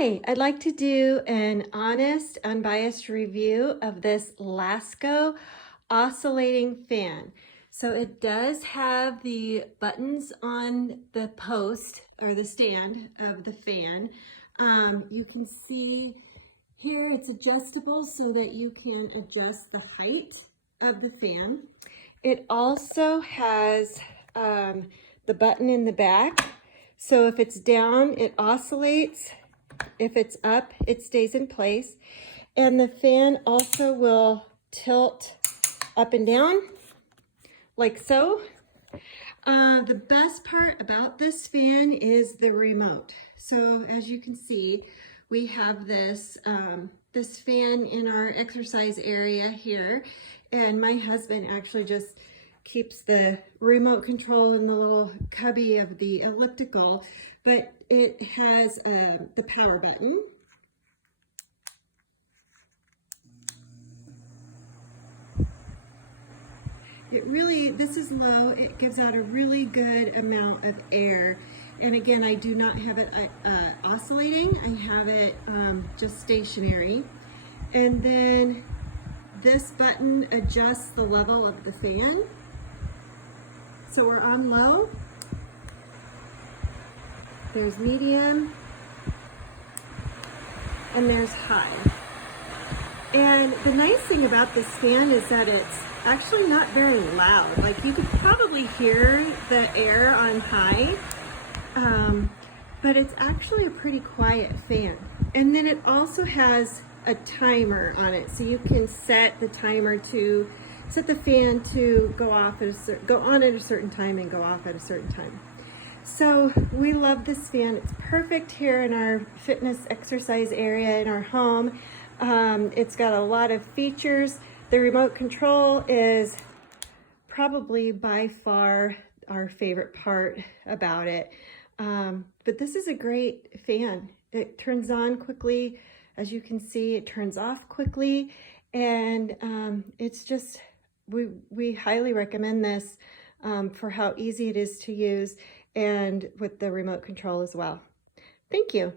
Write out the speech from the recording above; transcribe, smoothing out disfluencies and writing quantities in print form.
Hi, I'd like to do an honest, unbiased review of this Lasko oscillating fan. So it does have the buttons on the post or the stand of the fan. You can see here it's adjustable so that you can adjust the height of the fan. It also has the button in the back. So if it's down, it oscillates. If it's up, it stays in place. And the fan also will tilt up and down, like so. The best part about this fan is the remote. So as you can see, we have this, this fan in our exercise area here. And my husband actually just keeps the remote control in the little cubby of the elliptical, but it has the power button. This is low, it gives out a really good amount of air. And again, I do not have it oscillating, I have it just stationary. And then this button adjusts the level of the fan. So we're on low, there's medium, and there's high. And the nice thing about this fan is that it's actually not very loud. Like you could probably hear the air on high, but it's actually a pretty quiet fan. And then it also has a timer on it, so you can set the timer to set the fan to go off at go on at a certain time and go off at a certain time. So we love this fan. It's perfect here in our fitness exercise area in our home. It's got a lot of features. The remote control is probably by far our favorite part about it. But this is a great fan. It turns on quickly. As you can see, it turns off quickly. And it's just, we highly recommend this for how easy it is to use and with the remote control as well. Thank you.